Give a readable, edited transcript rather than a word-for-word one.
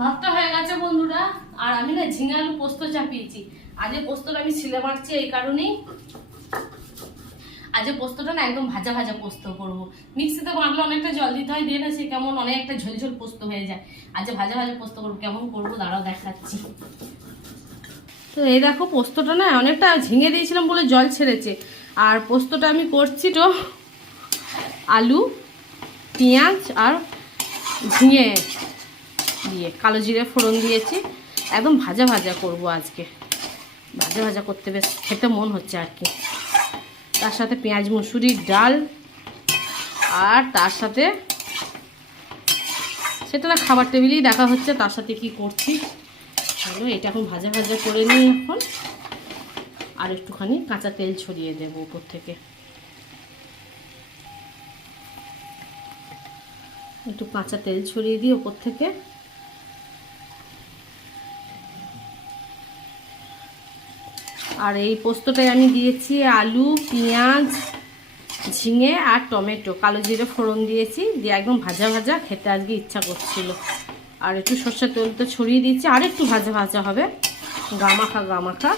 ভাতটা হয়ে গেছে বন্ধুরা। আর আমি না ঝিঙে আলু পোস্ত চাপিয়েছি। আজকে পোস্তটা আমি ছিলে মারছি এই কারণেই, আজকে পোস্তটা না একদম ভাজা ভাজা পোস্ত করবো। মিক্সিতে বাটলে অনেকটা জল দিতে হয়, দিয়ে না সে কেমন অনেকটা ঝোলঝোল পোস্ত হয়ে যায়। আজকে ভাজা ভাজা পোস্ত করবো, কেমন করবো দাঁড়াও দেখাচ্ছি। তো এই দেখো পোস্তটা না অনেকটা ঝিঙে দিয়েছিলাম বলে জল ছেড়েছে। আর পোস্তটা আমি করছি তো আলু, পেঁয়াজ আর ঝিঙে দিয়ে কালো জিরে ফোড়ন দিয়েছি। একদম ভাজা ভাজা করব আজকে, ভাজা ভাজা করতে বেশ খেতে মন হচ্ছে আর কি। তার সাথে পেঁয়াজ মুসুরির ডাল, আর তার সাথে সেটা না খাবার টেবিলেই দেখা হচ্ছে তার সাথে কি করছি। চলো এটা এখন ভাজা ভাজা করে নিই এখন। আর একটুখানি কাঁচা তেল ছড়িয়ে দেবো উপর থেকে, একটু কাঁচা তেল ছড়িয়ে দিই উপর থেকে। আর এই পোস্তটায় আমি দিয়েছি আলু, পেঁয়াজ, ঝিঙে আর টমেটো, কালো জিরে ফোড়ন দিয়েছি, দিয়ে একদম ভাজা ভাজা খেতে আজকে ইচ্ছা করছিল। আর একটু সর্ষের তেল তো ছড়িয়ে দিয়েছি, আর একটু ভাজা ভাজা হবে, গামাখা গামাখা।